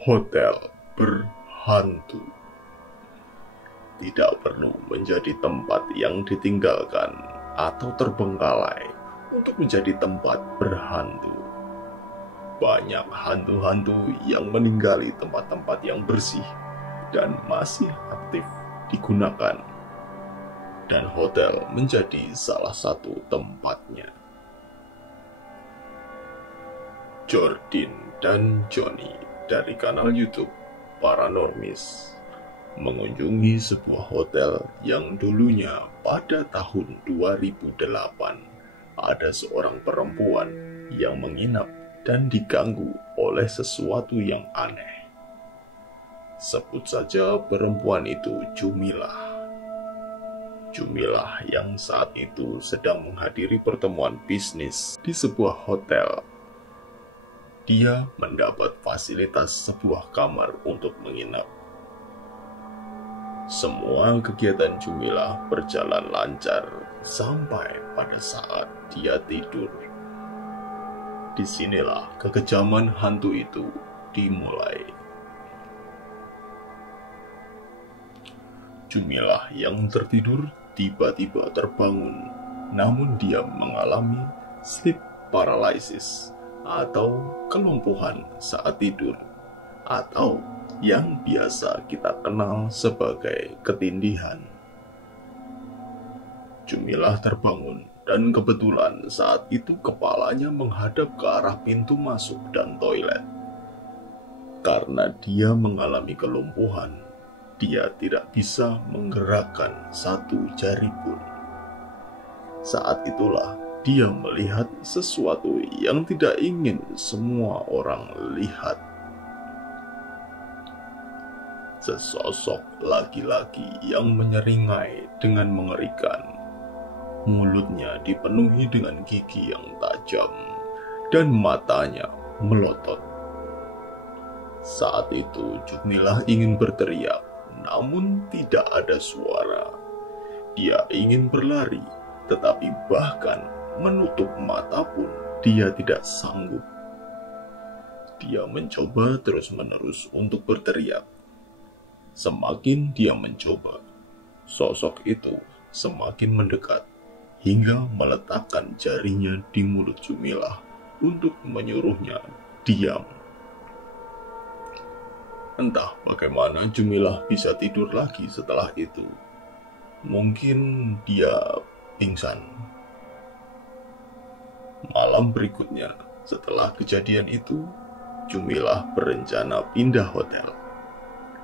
Hotel berhantu tidak perlu menjadi tempat yang ditinggalkan atau terbengkalai untuk menjadi tempat berhantu. Banyak hantu-hantu yang meninggali tempat-tempat yang bersih dan masih aktif digunakan, dan hotel menjadi salah satu tempatnya. Jordan dan Johnny dari kanal YouTube Paranormis mengunjungi sebuah hotel yang dulunya pada tahun 2008 ada seorang perempuan yang menginap dan diganggu oleh sesuatu yang aneh. Sebut saja perempuan itu Jumilah. Jumilah yang saat itu sedang menghadiri pertemuan bisnis di sebuah hotel. Dia mendapat fasilitas sebuah kamar untuk menginap. Semua kegiatan Jumilah berjalan lancar sampai pada saat dia tidur. Disinilah kekejaman hantu itu dimulai. Jumilah yang tertidur tiba-tiba terbangun, namun dia mengalami sleep paralysis atau kelumpuhan saat tidur, atau yang biasa kita kenal sebagai ketindihan. Jumilah terbangun dan kebetulan saat itu kepalanya menghadap ke arah pintu masuk dan toilet. Karena dia mengalami kelumpuhan, dia tidak bisa menggerakkan satu jari pun. Saat itulah dia melihat sesuatu yang tidak ingin semua orang lihat. Sesosok laki-laki yang menyeringai dengan mengerikan. Mulutnya dipenuhi dengan gigi yang tajam dan matanya melotot. Saat itu Jumilah ingin berteriak, namun tidak ada suara. Dia ingin berlari, tetapi bahkan menutup mata pun dia tidak sanggup. Dia mencoba terus-menerus untuk berteriak. Semakin dia mencoba, sosok itu semakin mendekat hingga meletakkan jarinya di mulut Jumilah untuk menyuruhnya diam. Entah bagaimana Jumilah bisa tidur lagi setelah itu. Mungkin dia pingsan. Malam berikutnya, setelah kejadian itu, Jumilah berencana pindah hotel.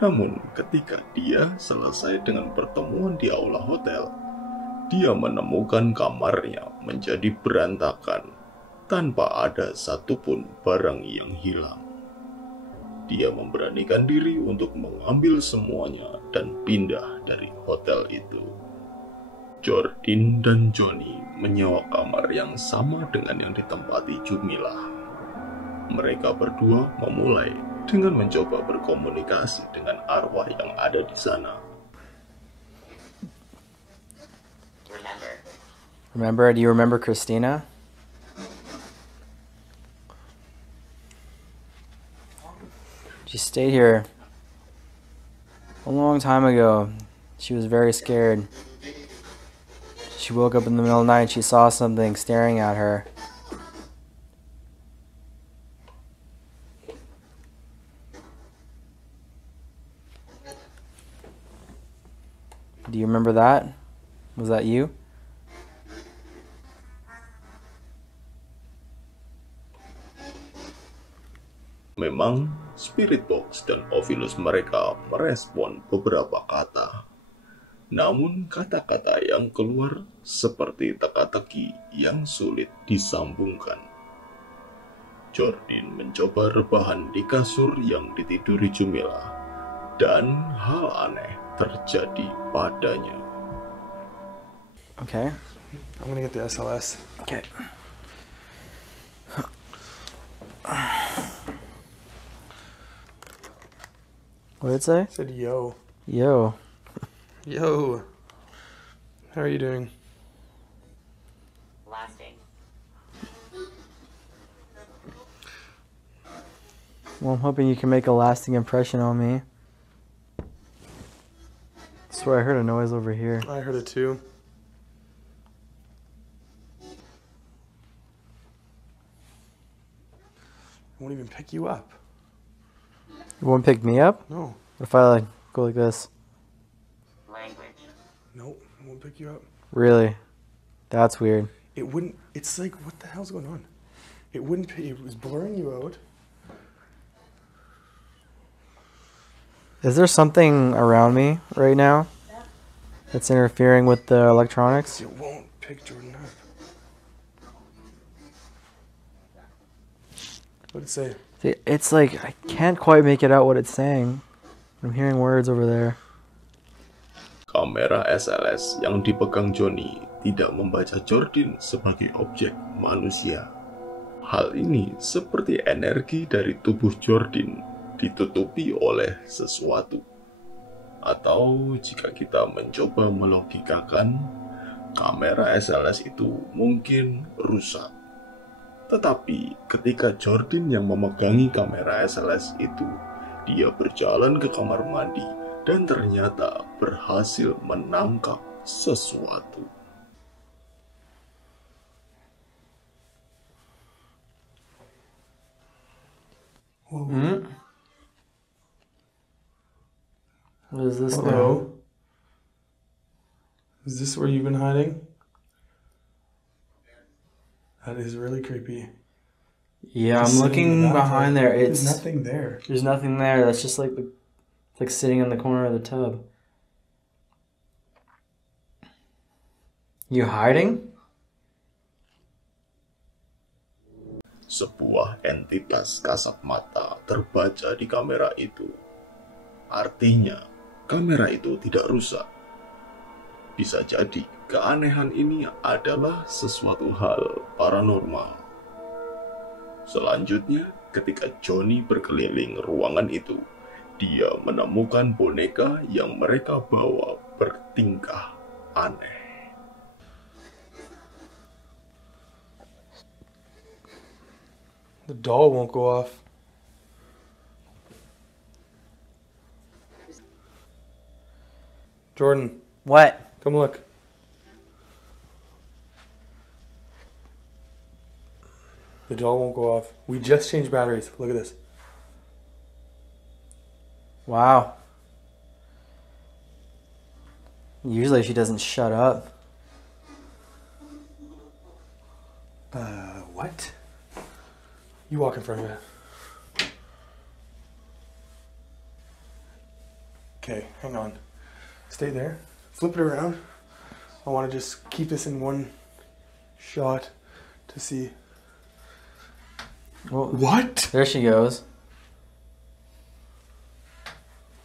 Namun ketika dia selesai dengan pertemuan di aula hotel, dia menemukan kamarnya menjadi berantakan tanpa ada satupun barang yang hilang. Dia memberanikan diri untuk mengambil semuanya dan pindah dari hotel itu. Jordan dan Johnny menyewa kamar yang sama dengan yang ditempati Jumilah. Mereka berdua memulai dengan mencoba berkomunikasi dengan arwah yang ada di sana. Do you remember Christina? She stayed here a long time ago. She was very scared. She woke up in the middle of the night. She saw something staring at her. Do you remember that? Was that you? Memang Spirit Box dan Ovilus mereka merespon beberapa kata. Namun kata-kata yang keluar seperti teka-teki yang sulit disambungkan. Jordan mencoba rebahan di kasur yang ditiduri Jumilah, dan hal aneh terjadi padanya. Okay. I'm gonna get the SLS. Okay. What did it say? I said yo. Yo. Yo. How are you doing? Lasting. Well, I'm hoping you can make a lasting impression on me. I swear I heard a noise over here. I heard it too. I won't even pick you up. You won't pick me up? No. What if I like go like this? Nope. I won't pick you up. Really? That's weird. It wouldn't. It's like, what the hell's going on? It wouldn't. It was blurring you out. Is there something around me right now that's interfering with the electronics? It won't pick Jordan up. What'd it say? See, it's like I can't quite make it out what it's saying. I'm hearing words over there. Kamera SLS yang dipegang Johnny tidak membaca Jordan sebagai objek manusia. Hal ini seperti energi dari tubuh Jordan ditutupi oleh sesuatu. Atau jika kita mencoba melogikakan, kamera SLS itu mungkin rusak. Tetapi ketika Jordan yang memegangi kamera SLS itu, dia berjalan ke kamar mandi dan ternyata berhasil menangkap sesuatu. Hmm? What is this now? Hello? Is this where you've been hiding? That is really creepy. Yeah, Just I'm sitting in looking the bathtub. behind there. There's It's nothing there. there's nothing there. That's just like like sitting in the corner of the tub. You hiding? Sebuah entitas kasat mata terbaca di kamera itu. Artinya, kamera itu tidak rusak. Bisa jadi keanehan ini adalah sesuatu hal paranormal. Selanjutnya, ketika Johnny berkeliling ruangan itu, dia menemukan boneka yang mereka bawa bertingkah aneh. The doll won't go off. Jordan, What? come look. The doll won't go off. We just changed batteries. Look at this. Wow. Usually she doesn't shut up. What? You walk in front of it. Okay, hang on. Stay there. Flip it around. I want to just keep this in one shot to see. Well, What? there she goes.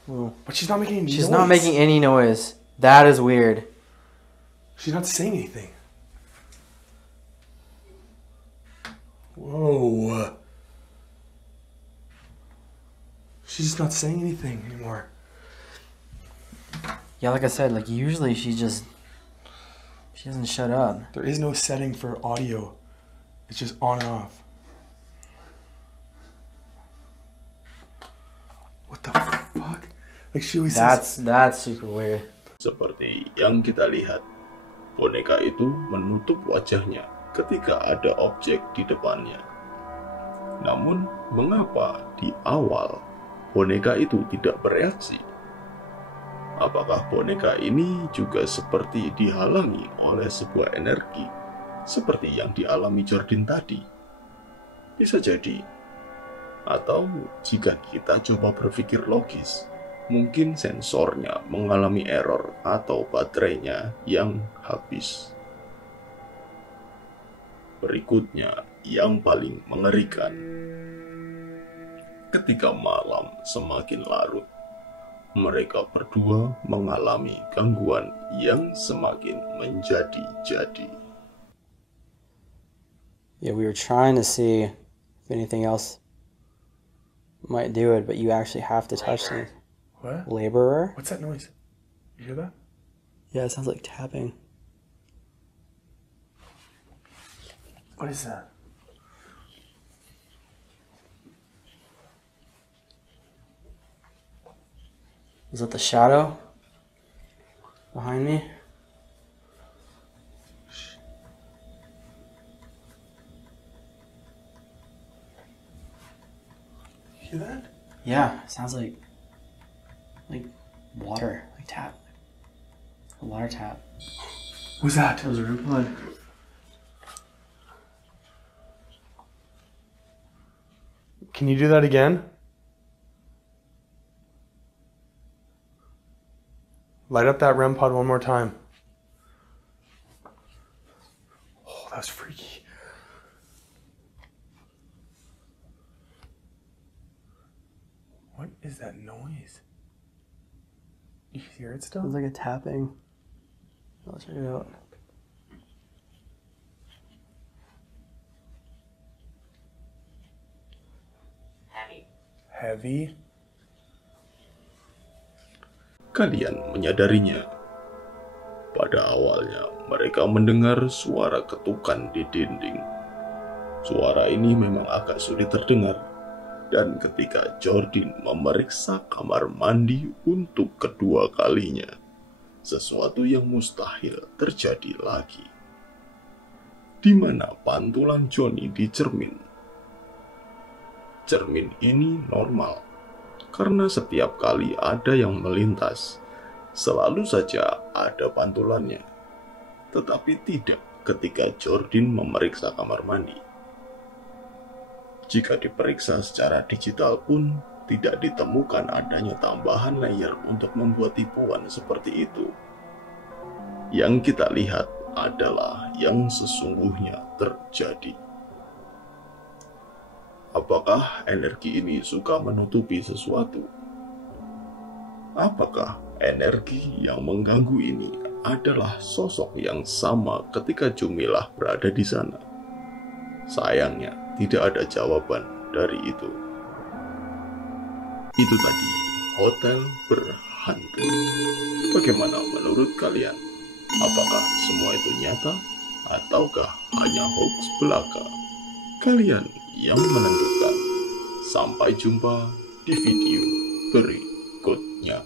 Whoa. But she's not making any noise. She's not making any noise. That is weird. She's not saying anything. Whoa. She's just not saying anything anymore. Yeah, like I said, like usually she doesn't shut up. There is no setting for audio. It's just on and off. What the fuck? Like she always says, That's super weird. Seperti yang kita lihat, boneka itu menutup wajahnya ketika ada objek di depannya. Namun, mengapa di awal boneka itu tidak bereaksi? Apakah boneka ini juga seperti dihalangi oleh sebuah energi, seperti yang dialami Jordan tadi? Bisa jadi. Atau jika kita coba berpikir logis, mungkin sensornya mengalami error atau baterainya yang habis. Berikutnya, yang paling mengerikan. Ketika malam semakin larut, mereka berdua mengalami gangguan yang semakin menjadi-jadi. Yeah, we were trying to see if anything else might do it, but you actually have to touch the what? laborer. What's that noise? You hear that? Yeah, it sounds like tapping. What is that? Is that the shadow behind me? Hear that? Yeah, it sounds like water, like tap. A water tap. What's that? That was a root blood. Can you do that again? Light up that REM pod one more time. Oh, that was freaky. What is that noise? You hear it still? Sounds like a tapping. I'll check it out. Heavy. Kalian menyadarinya. Pada awalnya, mereka mendengar suara ketukan di dinding. Suara ini memang agak sulit terdengar. Dan ketika Jordan memeriksa kamar mandi untuk kedua kalinya, sesuatu yang mustahil terjadi lagi. Di mana pantulan Johnny di cermin. Cermin ini normal, karena setiap kali ada yang melintas, selalu saja ada pantulannya. Tetapi tidak ketika Jordan memeriksa kamar mandi. Jika diperiksa secara digital pun, tidak ditemukan adanya tambahan layer untuk membuat tipuan seperti itu. Yang kita lihat adalah yang sesungguhnya terjadi. Apakah energi ini suka menutupi sesuatu? Apakah energi yang mengganggu ini adalah sosok yang sama ketika Jumilah berada di sana? Sayangnya, tidak ada jawaban dari itu. Itu tadi, hotel berhantu. Bagaimana menurut kalian? Apakah semua itu nyata? Ataukah hanya hoax belaka? Kalian yang menentukan. Sampai jumpa di video berikutnya.